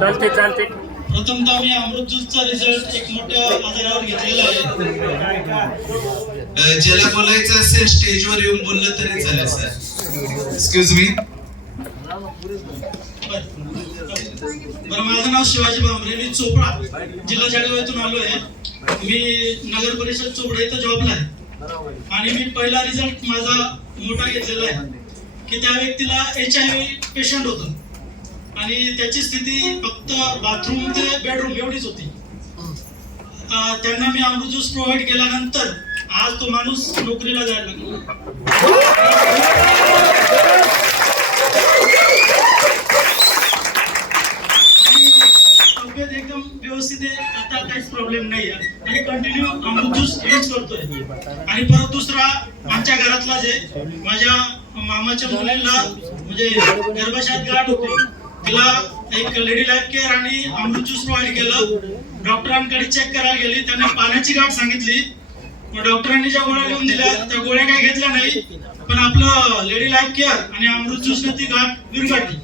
चालते चालते. प्रथमतः मी अमृत ज्यूसचा रिझल्ट एक मोठ्या आधारावर घेतलेला आहे. ज्याला बोलायचं असेल स्टेजवर येऊन बोललं तरी चालेल सर. Excuse me. बरं, माझं नाव शिवाजी भांबरे, मी चोपडा जिल्हा जळगाव येथून आलो आहे. मी नगर परिषद चोपडा इथं जॉबला आहे आणि मी पहिला रिझल्ट माझा मोठा घेतलेला आहे की त्या व्यक्तीला HIV पेशंट होतं आणि त्याची स्थिती फक्त बाथरूम ते बेडरूम एवढीच होती. त्यांना मी अमृत ज्यूस प्रोव्हाइड केल्यानंतर आज तो माणूस नोकरीला जायला लागला. तब्येत एकदम व्यवस्थित आहे, आता काहीच प्रॉब्लेम नाही आहे आणि कंटिन्यू अमृत ज्यूस यूज करतोय. आणि परत दुसरा, आमच्या घरातला जे माझ्या मामाच्या मुलीला म्हणजे गर्भाशयात गाठ होती, तिला एक लेडी लाईफ केअर आणि अमृत ज्यूस प्रोव्हाइड केलं. डॉक्टरांकडे चेक करायला गेली, त्यांना पाण्याची गाठ सांगितली. डॉक्टरांनी ज्या गोळ्या लिहून दिल्या त्या गोळ्या काही घेतल्या नाही, पण आपलं लेडी लाईफ केअर आणि अमृत ज्यूसने ती गाठ विरघळली.